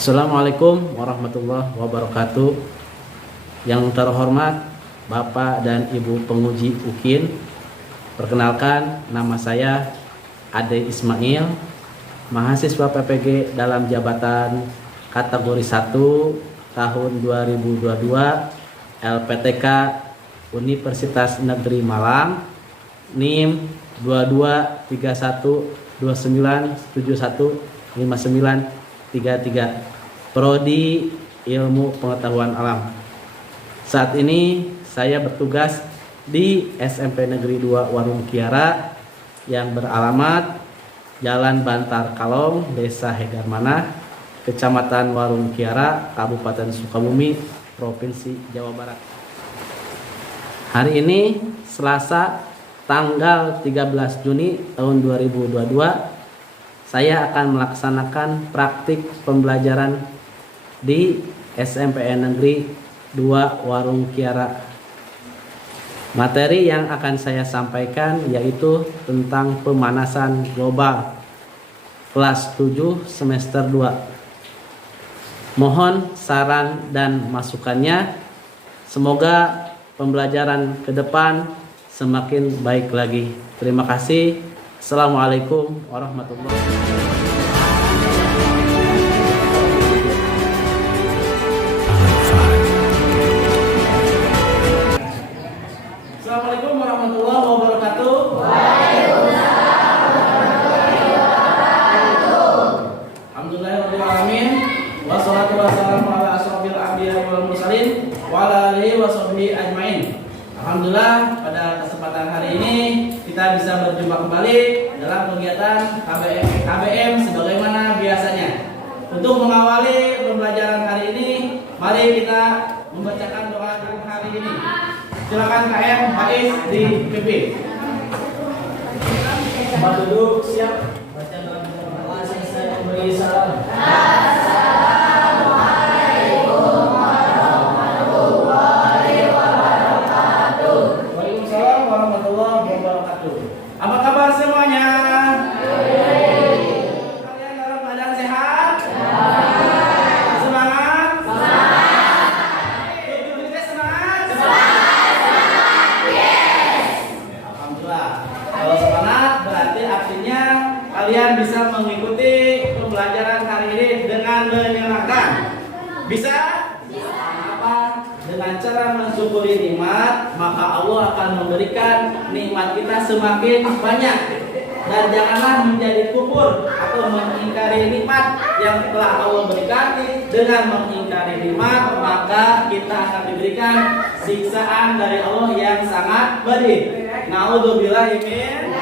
Assalamualaikum warahmatullahi wabarakatuh. Yang terhormat Bapak dan Ibu penguji UKIN, perkenalkan nama saya Ade Ismail, mahasiswa PPG dalam jabatan kategori 1 tahun 2022 LPTK Universitas Negeri Malang, NIM 223129715933, Prodi Ilmu Pengetahuan Alam. Saat ini saya bertugas di SMP Negeri 2 Warung Kiara yang beralamat Jalan Bantar Kalong, Desa Hegarmanah, Kecamatan Warung Kiara, Kabupaten Sukabumi, Provinsi Jawa Barat. Hari ini Selasa tanggal 13 Juni tahun 2022, saya akan melaksanakan praktik pembelajaran di SMPN Negeri 2 Warung Kiara. Materi yang akan saya sampaikan yaitu tentang pemanasan global kelas 7 semester 2. Mohon saran dan masukannya. Semoga pembelajaran ke depan semakin baik lagi. Terima kasih. Assalamualaikum warahmatullahi wabarakatuh. Assalamualaikum warahmatullahi wabarakatuh. Alhamdulillahirabbil alamin. Wassalatu wassalamu ala asyrofil anbiya'i wal mursalin wa ala alihi washabbihi ajmain. Alhamdulillah, pada kesempatan hari ini kita bisa berjumpa kembali dalam kegiatan KBM sebagaimana biasanya. Untuk mengawali pembelajaran hari ini, mari kita membacakan doa hari ini. Silakan KM Faiz di PP. Tempat duduk siap. Baca dalam doa selesai memberi salam. Assalamualaikum warahmatullahi wabarakatuh. Waalaikumsalam warahmatullahi wabarakatuh. Apa kabar semuanya? Kalian dalam keadaan sehat? Semangat? Kalau semangat berarti artinya kalian bisa mengikuti pembelajaran hari ini dengan menyenangkan. Bisa? Apa? Dengan cara mensyukuri nikmat, maka Allah akan memberikan nikmat kita semakin banyak. Dan janganlah menjadi kufur atau mengingkari nikmat yang telah Allah berikan. Dengan mengingkari nikmat, maka kita akan diberikan siksaan dari Allah yang sangat pedih. Naudzubillahi min.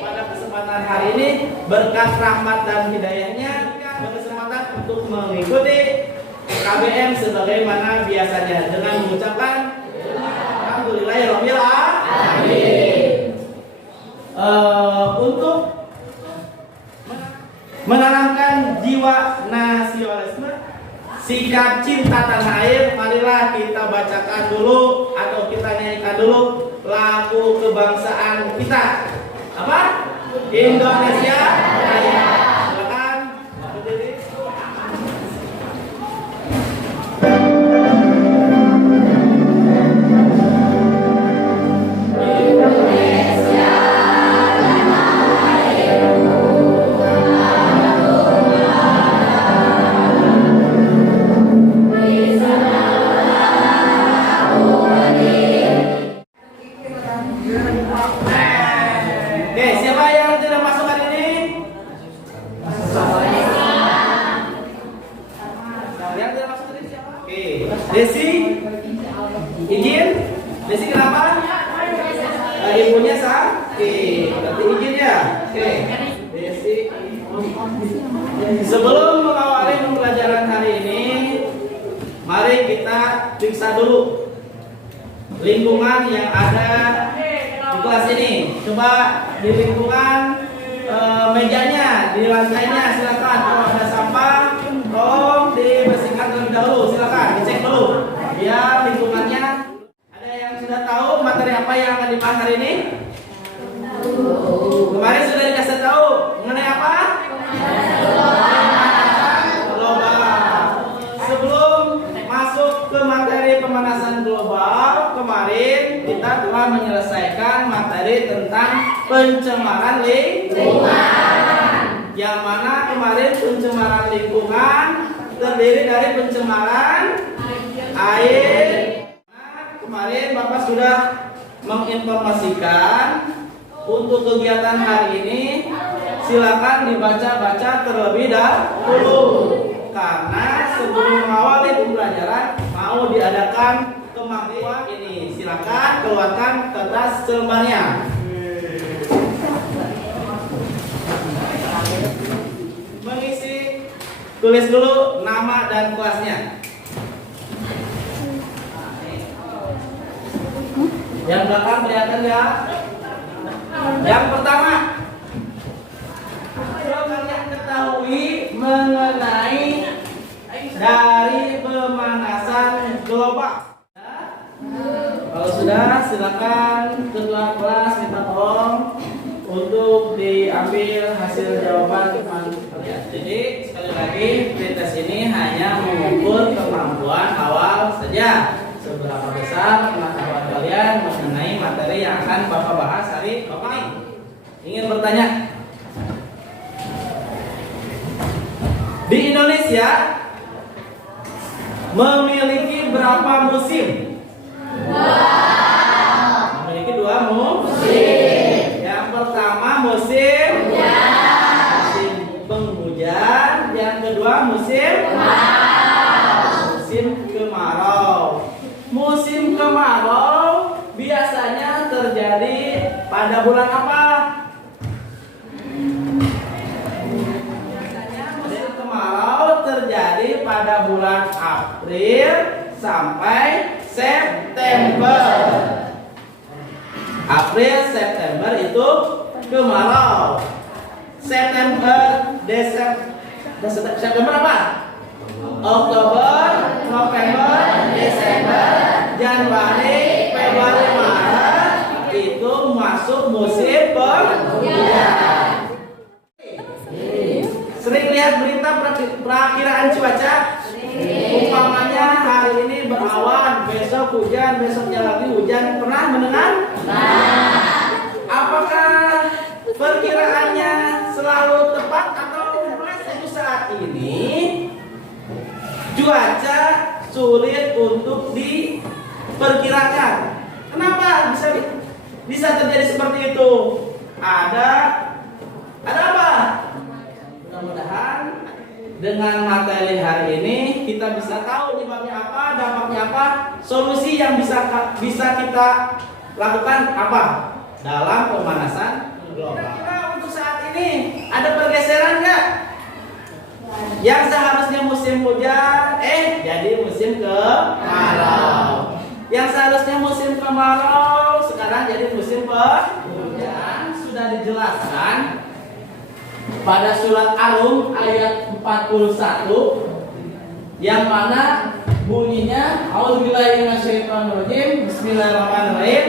Pada kesempatan hari ini berkat rahmat dan hidayahnya berkesempatan untuk mengikuti KBM sebagaimana biasanya dengan mengucapkan alhamdulillahirabbil alamin. Untuk menanamkan jiwa nasionalisme, sikap cinta tanah air, marilah kita bacakan dulu atau kita nyanyikan dulu lagu kebangsaan kita. Apa? Indonesia Raya. Silakan. Oke, siapa yang tidak masuk hari ini? Yang tidak masuk hari ini siapa? Oke, Desi, izin. Desi kenapa? Ibunya sah. Oke, berarti izin ya. Oke, Desi. Sebelum mengawali pembelajaran hari ini, mari kita periksa dulu lingkungan yang ada di kelas ini. Coba di lingkungan mejanya, di lantainya, silakan. Kalau ada sampah, tolong dibersihkan terlebih dahulu. Silakan dicek dulu. Biar lingkungannya. Ada yang sudah tahu materi apa yang akan dibahas hari ini? Kemarin sudah dikasih tahu mengenai apa? Global. menyelesaikan materi tentang pencemaran lingkungan. Yang mana kemarin pencemaran lingkungan terdiri dari pencemaran air. Kemarin Bapak sudah menginformasikan untuk kegiatan hari ini. Silakan dibaca-baca terlebih dahulu karena sebelum mengawali pembelajaran mau diadakan kemampuan ini. Silakan keluarkan kertas selembarnya. Mengisi, tulis dulu nama dan kelasnya. Yang belakang kelihatan ya. Yang pertama, kalian ketahui mengenai dari pemanasan global. Kalau sudah, silakan ketua kelas minta tolong untuk diambil hasil jawaban kalian. Jadi sekali lagi pretest ini hanya mengukur kemampuan awal saja. Seberapa besar pengetahuan kalian mengenai materi yang akan Bapak bahas hari ini. Ingin bertanya? Di Indonesia memiliki berapa musim? Memiliki 2 musim. Yang pertama musim musim penghujan, yang kedua musim musim kemarau. Musim kemarau biasanya terjadi pada bulan apa? Musim kemarau terjadi pada bulan April sampai September. April, September itu kemarau. September apa? Oktober, November, Desember, Januari, Februari, Maret itu masuk musim penghujan. Sering lihat berita perakiraan cuaca? Umpamanya hari ini berawan, besok hujan, besoknya lagi hujan. Pernah mendengar? Apakah perkiraannya selalu tepat atau untuk saat ini cuaca sulit untuk diperkirakan? Kenapa bisa terjadi seperti itu? Ada apa? Mudah-mudahan dengan materi hari ini kita bisa tahu penyebabnya apa, dampaknya apa, solusi yang bisa kita lakukan apa dalam pemanasan global. Kira-kira untuk saat ini ada pergeseran nggak? Yang seharusnya musim hujan, jadi musim kemarau. Yang seharusnya musim kemarau, sekarang jadi musim penghujan. Sudah dijelaskan pada surat Ar-Rum ayat 41 yang mana bunyinya A'udzubillahi minasyaitonirrajim. Bismillahirrahmanirrahim.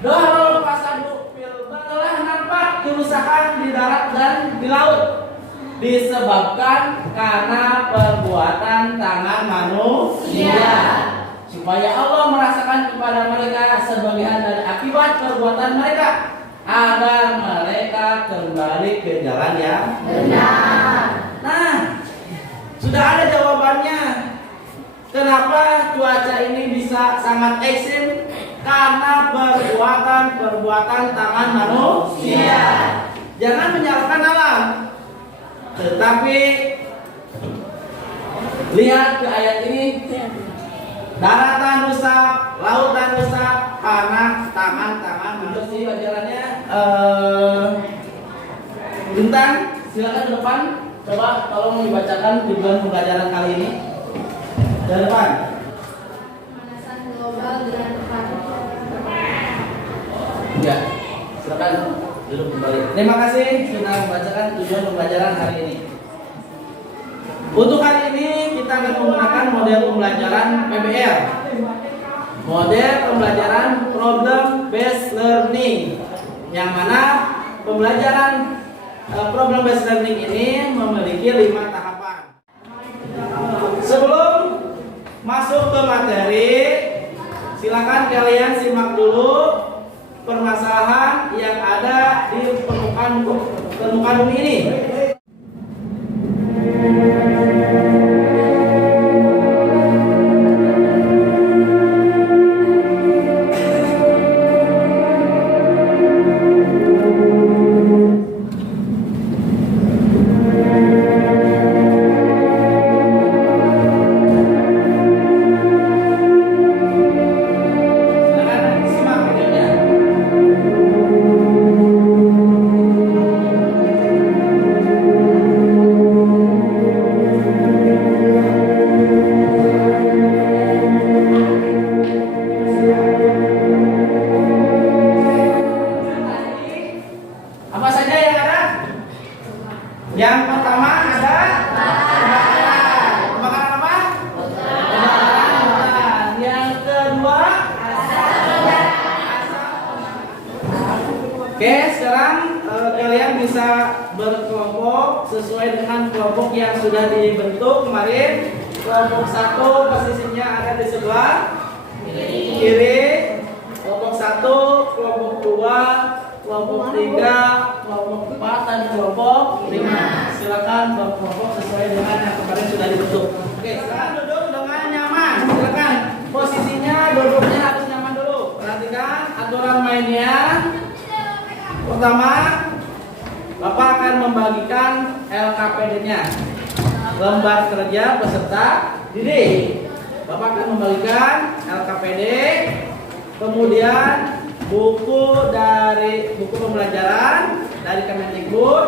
Dhahrul fasadu fil telah nampak kerusakan di darat dan di laut disebabkan karena perbuatan tangan manusia, supaya Allah merasakan kepada mereka sebagian dari akibat perbuatan mereka, agar mereka kembali ke jalan yang benar. Nah, sudah ada jawabannya. Kenapa cuaca ini bisa sangat ekstrim? Karena perbuatan tangan manusia. Jangan menyalahkan alam, tetapi lihat ke ayat ini. Daratan rusak, lautan rusak karena tangan manusia. Pelajarannya Bintang, silakan ke depan. Coba tolong dibacakan tujuan pembelajaran kali ini. Ke depan. Pemanasan global dengan tepat. Ya, silakan duduk kembali. Terima kasih sudah membacakan tujuan pembelajaran hari ini. Untuk hari ini kita akan menggunakan model pembelajaran PBL. Model pembelajaran Problem Based Learning, yang mana pembelajaran Problem Based Learning ini memiliki 5 tahapan. Sebelum masuk ke materi, silakan kalian simak dulu permasalahan yang ada di permukaan bumi ini. Apa saja yang ada? Yang pertama ada kebakaran. Kebakaran apa? Kebakaran hutan. Yang kedua asap. Oke, sekarang kalian bisa berkelompok sesuai dengan kelompok yang sudah dibentuk kemarin. Kelompok 1 posisinya ada di sebelah kiri. Kelompok 1, kelompok 2, kelompok 3, kelompok 4, dan kelompok 5. Silakan berkelompok sesuai dengan yang kemarin sudah dibentuk. Oke, sekarang duduk dengan nyaman. Silakan posisinya duduknya harus nyaman dulu. Perhatikan aturan mainnya. Pertama, Bapak akan membagikan LKPD-nya, lembar kerja peserta didik. Bapak akan membagikan LKPD, kemudian buku pembelajaran dari Kemendikbud.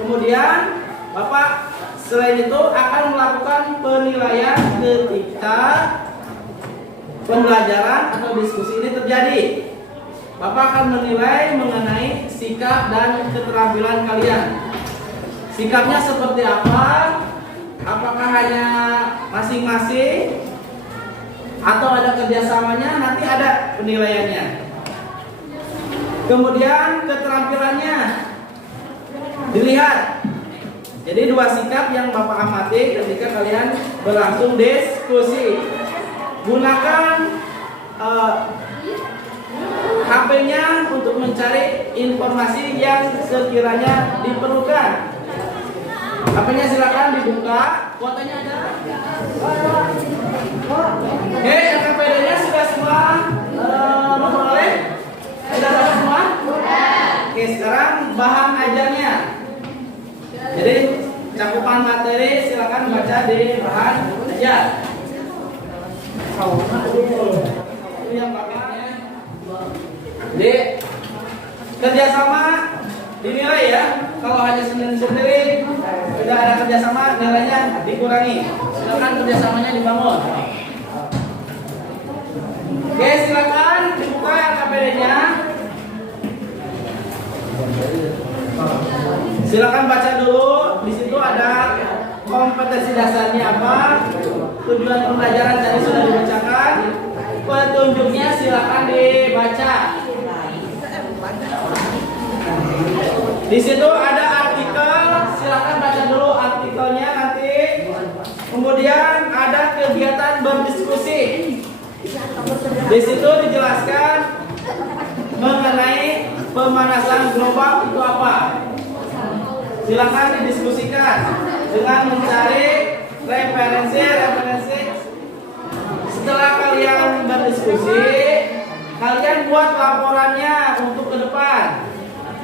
Kemudian Bapak selain itu akan melakukan penilaian ketika pembelajaran atau diskusi ini terjadi. Bapak akan menilai mengenai sikap dan keterampilan kalian. Sikapnya seperti apa? Apakah hanya masing-masing atau ada kerjasamanya? Nanti ada penilaiannya. Kemudian keterampilannya dilihat. Jadi 2 sikap yang Bapak amati ketika kalian berlangsung diskusi. Gunakan HP-nya untuk mencari informasi yang sekiranya diperlukan. HP-nya silakan dibuka. Kuotanya ada? Oke, LKPD-nya sudah semua memperoleh? Sudah dapat semua? Oke, sekarang bahan ajarnya. Jadi cakupan materi silakan baca di bahan ajar. Ini yang pakainya. Jadi kerjasama dinilai ya. Kalau hanya sendiri-sendiri tidak ada kerjasama, nilainya dikurangi. Silakan kerjasamanya dibangun. Oke, silakan dibuka LKPD-nya. Silakan baca dulu. Di situ ada kompetensi dasarnya apa, tujuan pembelajaran tadi sudah dibacakan. Petunjuknya silakan dibaca. Di situ ada artikel, silakan baca dulu artikelnya nanti. Kemudian ada kegiatan berdiskusi. Di situ dijelaskan mengenai pemanasan global itu apa. Silakan didiskusikan dengan mencari referensi. Setelah kalian berdiskusi, kalian buat laporannya untuk ke depan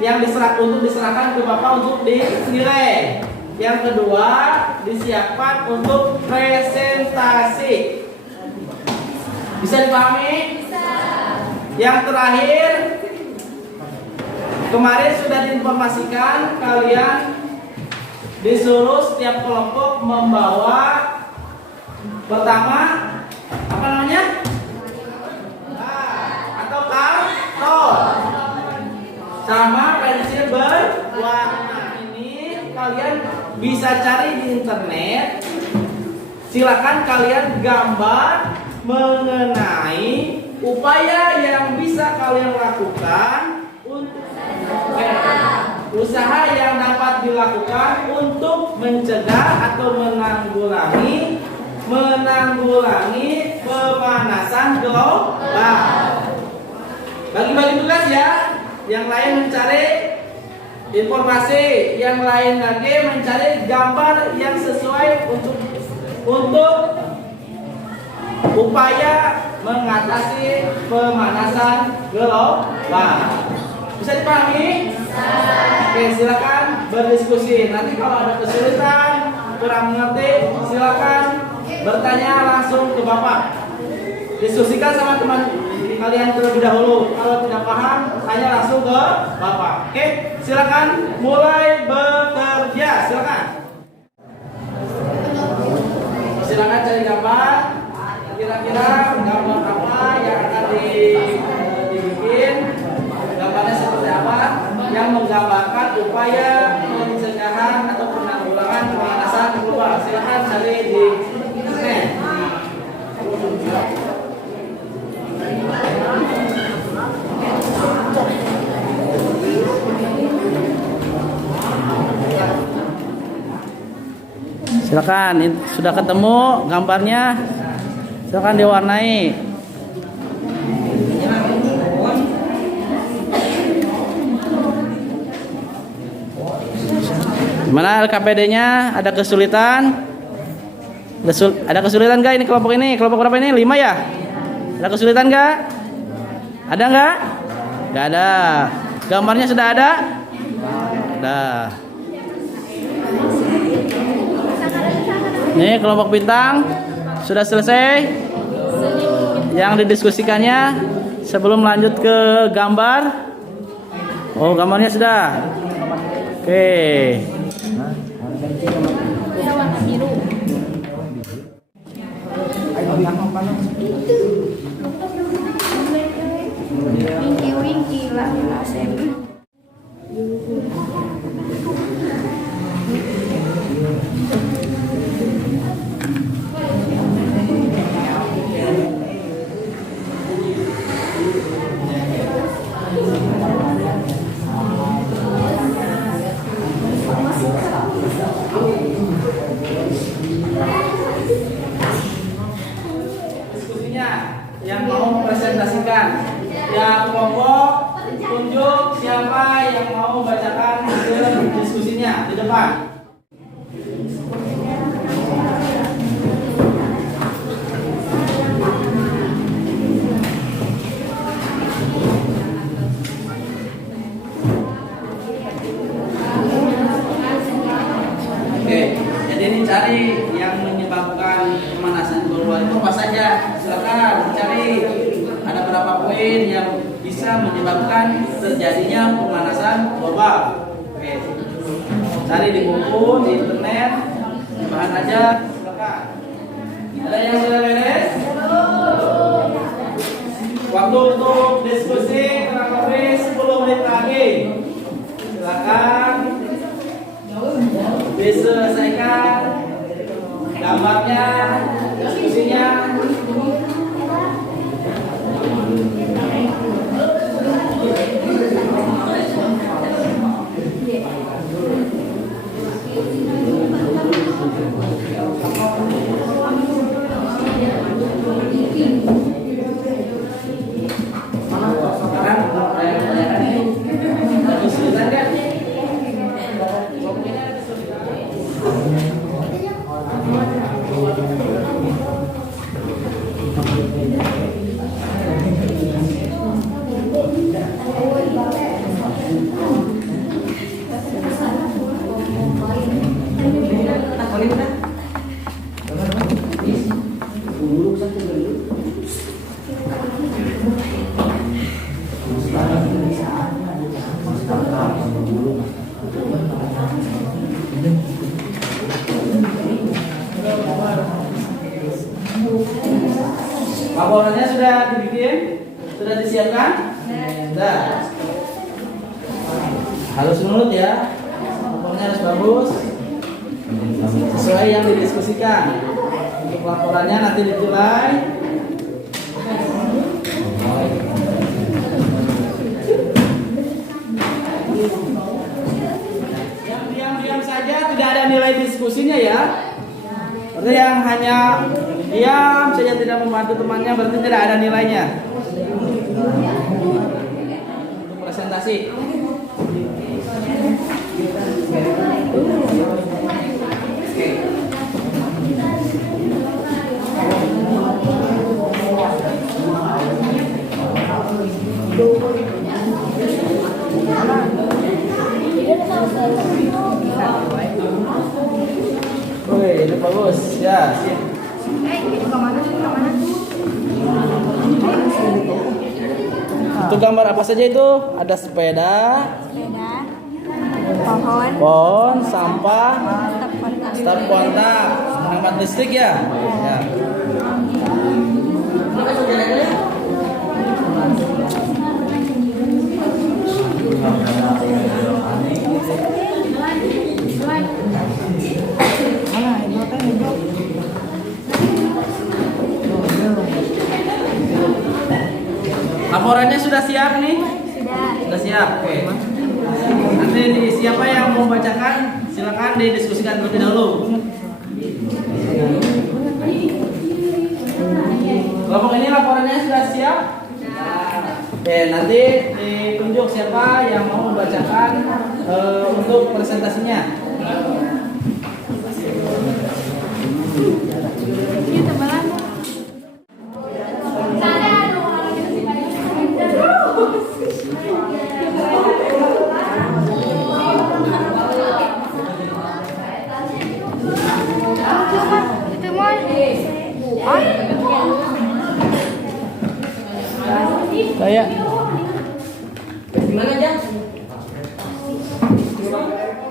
yang diserahkan ke Bapak untuk dinilai. Yang kedua, disiapkan untuk presentasi. Bisa dipahami? Bisa. Yang terakhir, kemarin sudah diinformasikan kalian disuruh setiap kelompok membawa pertama apa namanya? Atau karton sama pensil berwarna. Ini kalian bisa cari di internet. Silakan kalian gambar mengenai upaya yang bisa kalian lakukan untuk usaha yang dapat dilakukan untuk mencegah atau menanggulangi pemanasan global. Bagi-bagi tugas ya. Yang lain mencari informasi, yang lain lagi mencari gambar yang sesuai untuk upaya mengatasi pemanasan global. Bisa dipahami? Oke, silakan berdiskusi. Nanti kalau ada kesulitan, kurang mengerti, silakan bertanya langsung ke Bapak. Diskusikan sama teman kalian terlebih dahulu. Kalau tidak paham, tanya langsung ke Bapak. Oke, silakan mulai bekerja. Silakan. Silakan cari gambar. Kira-kira gambar apa yang akan dibikin? Gambarnya seperti apa? Yang menggambarkan upaya pencegahan atau penanggulangan pemanasan global. Silakan cari di internet. Silakan, sudah ketemu gambarnya, silakan diwarnai. Gimana LKPD-nya? Ada kesulitan? Ada kesulitan nggak ini kelompok ini? Kelompok berapa ini? 5 ya? Ada kesulitan nggak? Ada nggak? Nggak ada. Gambarnya sudah ada? Ada. Nih kelompok bintang sudah selesai. Yang didiskusikannya sebelum lanjut ke gambar. Oh, gambarnya sudah. Oke. Ya, warna biru. Winky lah asem. Yang mau presentasikan, yang kelompok tunjuk siapa yang mau bacakan hasil diskusinya di depan. Oke, jadi ini cari yang menyebabkan pemanasan global itu apa saja. Silakan cari ada berapa poin yang bisa menyebabkan terjadinya pemanasan global. Oke, cari di buku, di internet, bahan aja. Silakan. Ada yang sudah beres? Waktu untuk diskusi kurang lebih 10 menit lagi. Silakan diselesaikan gambarnya, diskusinya. Laporannya sudah dibikin? Sudah disiapkan? Sudah. Halus nurut ya. Laporannya harus bagus. Sesuai yang didiskusikan. Untuk laporannya nanti ditulai. Yang diam-diam saja tidak ada nilai diskusinya ya. Berarti yang hanya diam saja tidak membantu temannya berarti tidak ada nilainya. Untuk presentasi. Wih, ini bagus. Ya, sip. Itu gambar apa saja itu? Ada sepeda, pohon, sampah, staf kontak, pengamat listrik ya. Ya. Laporannya sudah siap nih? Sudah siap. Oke. Nanti siapa yang mau bacakan silakan didiskusikan terlebih dahulu. Kelompok ini laporannya sudah siap? Oke, nanti ditunjuk siapa yang mau membacakan untuk presentasinya. Saya gimana aja?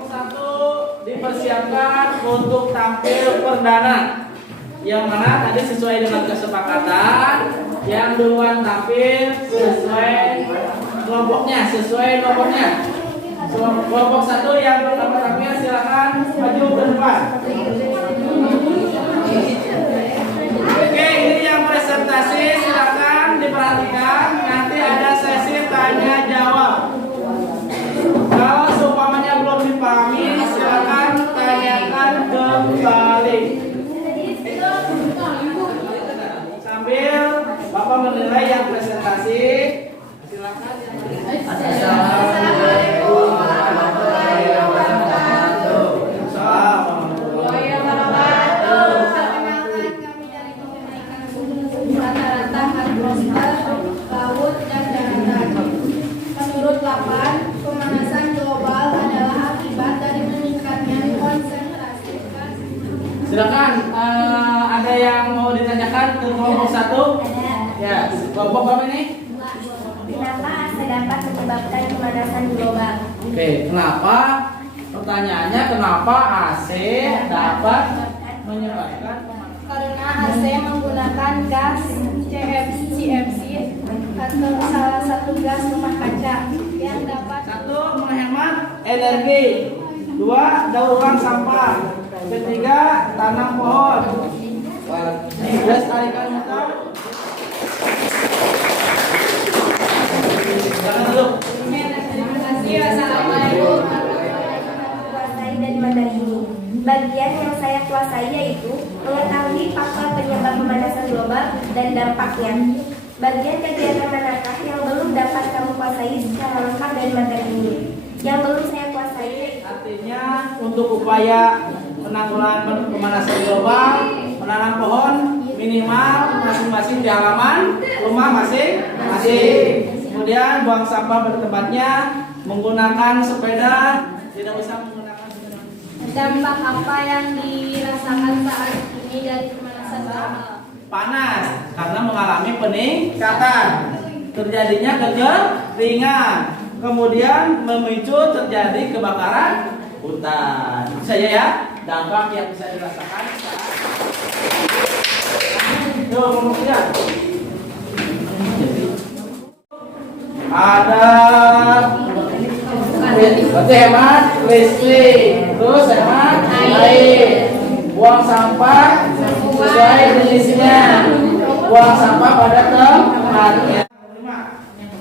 Satu dipersiapkan untuk tampil perdana. Yang mana tadi sesuai dengan kesepakatan, yang duluan tampil sesuai kelompoknya, sesuai nomornya. Kelompok satu yang pertama tampil silakan maju ke depan. Oke, ini yang presentasi silakan diperhatikan. Nanti ada sesi tanya jawab. Kalau seumpamanya belum dipahami, silakan tanyakan kembali. Sambil Bapak menilai yang presentasi. Silakan. Assalamualaikum warahmatullahi wabarakatuh. Laut dan daratan. Menurut Lapan, pemanasan global adalah akibat dari meningkatnya konsentrasi gas. Silakan, ada yang mau ditanyakan ke kelompok satu? Ya, kelompok apa ini? Kenapa AC dapat menyebabkan pemanasan global? Oke, kenapa? Pertanyaannya kenapa AC dapat menyebabkan pemanasan? Karena AC menggunakan gas CFC atau salah satu gas rumah kaca yang dapat Satu, menghemat energi. Dua, daur ulang sampah. Ketiga, tanam pohon. Lestarikan hutan. Silakan dulu. Terima kasih. Wassalamualaikum warahmatullahi wabarakatuh. Kuasai dan materi ini. Bagian yang saya kuasai yaitu mengetahui faktor penyebab pemanasan global dan dampaknya. Bagian kegiatan manakah yang belum dapat kamu kuasai secara lengkap dari materi ini? Yang belum saya kuasai. Artinya untuk upaya penanggulangan pemanasan global, menanam pohon minimal masing-masing di halaman rumah masing-masing. Kemudian buang sampah bertempatnya, menggunakan sepeda, tidak bisa menggunakan sepeda. Dampak apa yang dirasakan saat ini dari pemanasan global? Panas karena mengalami peningkatan, terjadinya kekeringan, kemudian memicu terjadi kebakaran hutan. Itu saja ya dampak yang bisa dirasakan saat. Yuk, ngomong saja. Ada berarti hemat listrik, terus hemat air, buang sampah sesuai jenisnya, buang sampah pada tempatnya.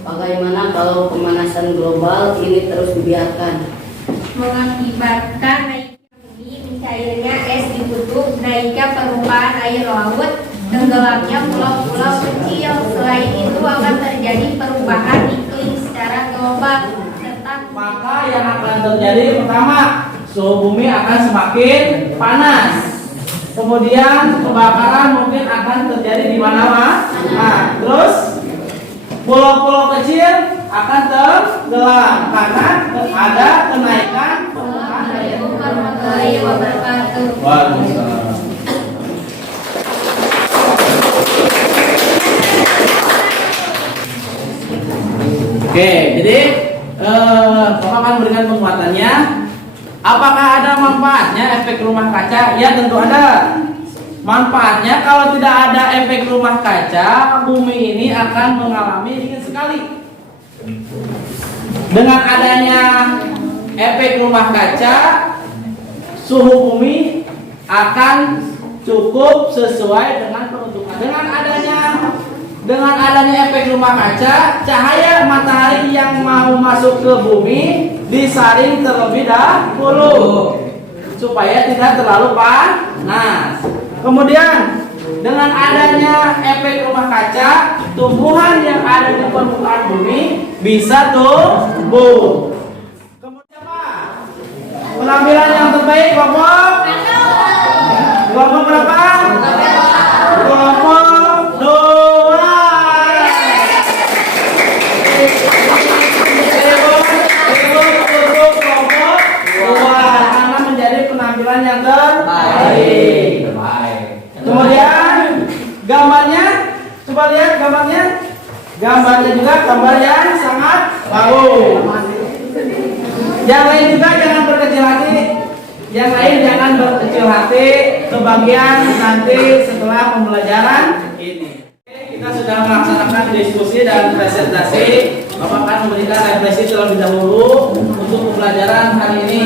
Bagaimana kalau pemanasan global ini terus dibiarkan? Mengakibatkan naiknya bumi, mencairnya es di kutub, naiknya permukaan air laut, dan tenggelamnya pulau-pulau kecil. Selain itu akan terjadi perubahan iklim secara global serta Maka yang akan terjadi pertama, suhu bumi akan semakin panas. Kemudian kebakaran mungkin akan terjadi di mana-mana. Nah, terus pulau-pulau kecil akan tenggelam karena ada kenaikan permukaan air. warahmatullahi wabarakatuh. Waalaikumsalam. Oke, jadi Bapak akan berikan penguatannya. Apakah ada manfaatnya efek rumah kaca? Ya, tentu ada. Manfaatnya kalau tidak ada efek rumah kaca, bumi ini akan mengalami dingin sekali. Dengan adanya efek rumah kaca, suhu bumi akan cukup sesuai dengan peruntukan. Dengan adanya efek rumah kaca, cahaya matahari yang mau masuk ke bumi disaring terlebih dahulu supaya tidak terlalu panas. Kemudian dengan adanya efek rumah kaca, tumbuhan yang ada di permukaan bumi bisa tumbuh. Kemudian apa? Penampilan yang terbaik kelompok? Kelompok berapa? Kelompok 2. Untuk kelompok 2 karena menjadi penampilan yang terbaik. Kemudian gambarnya, coba lihat gambarnya. Gambarnya juga gambar yang sangat bagus. Yang lain juga jangan berkecil hati. Yang lain jangan berkecil hati. Kebagian nanti setelah pembelajaran ini. Kita sudah melaksanakan diskusi dan presentasi. Bapak akan memberikan refleksi terlebih dahulu untuk pembelajaran hari ini.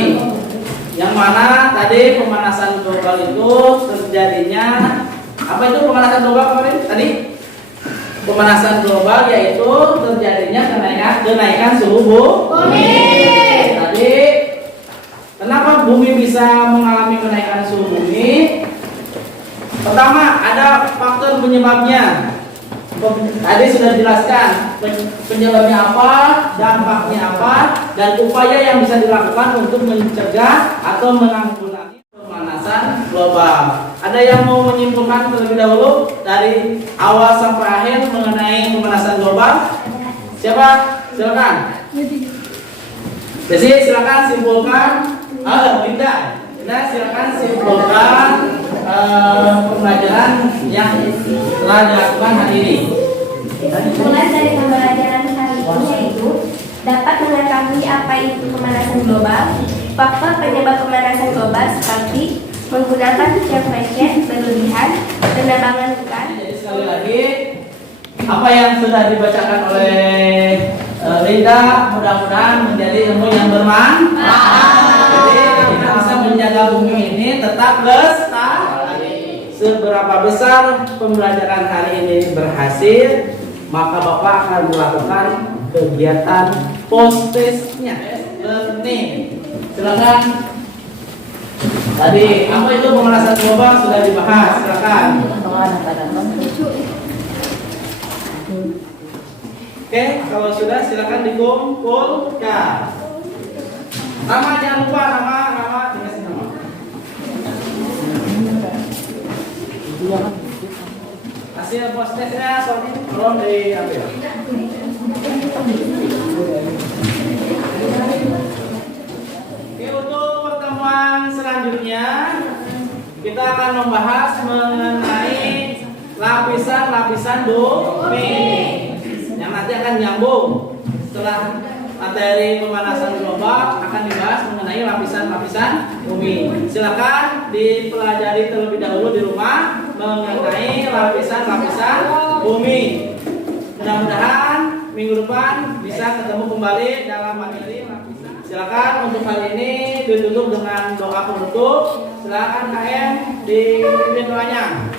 Yang mana tadi pemanasan global itu terjadinya, apa itu pemanasan global kemarin tadi? Pemanasan global yaitu terjadinya kenaikan suhu bumi. Tadi kenapa bumi bisa mengalami kenaikan suhu bumi? Pertama, ada faktor penyebabnya. Tadi sudah dijelaskan penyebabnya apa, dampaknya apa, dan upaya yang bisa dilakukan untuk mencegah atau menanggulangi pemanasan global. Ada yang mau menyimpulkan terlebih dahulu dari awal sampai akhir mengenai pemanasan global? Siapa? Silakan. Jadi silakan simpulkan. Linda, silakan simpulkan pembelajaran yang telah dilakukan hari ini. Mulai dari pembelajaran hari ini yaitu dapat mengetahui apa itu pemanasan global, faktor penyebab pemanasan global seperti menggunakan cuaca fashion berlebihan, penerbangan bukan. Jadi sekali lagi apa yang sudah dibacakan oleh Linda mudah-mudahan menjadi ilmu yang bermanfaat. Jadi kita bisa menjaga bumi ini tetap lestari. Seberapa besar pembelajaran hari ini berhasil, maka Bapak akan melakukan kegiatan post-testnya, learning. Silakan. Tadi apa itu pemanasan global sudah dibahas. Silakan. Oke, kalau sudah silakan dikumpulkan. Nama jangan lupa nama dikasih nama. Hasil post-testnya soal ini belum diambil. Oke, untuk pertemuan selanjutnya kita akan membahas mengenai lapisan-lapisan bumi yang nanti akan nyambung setelah materi pemanasan global akan dibahas mengenai lapisan-lapisan bumi. Silakan dipelajari terlebih dahulu di rumah mengenai lapisan-lapisan bumi. Mudah-mudahan minggu depan bisa ketemu kembali dalam materi lapisan. Silakan untuk kali ini ditutup dengan doa penutup. Silakan KM dipimpin doanya.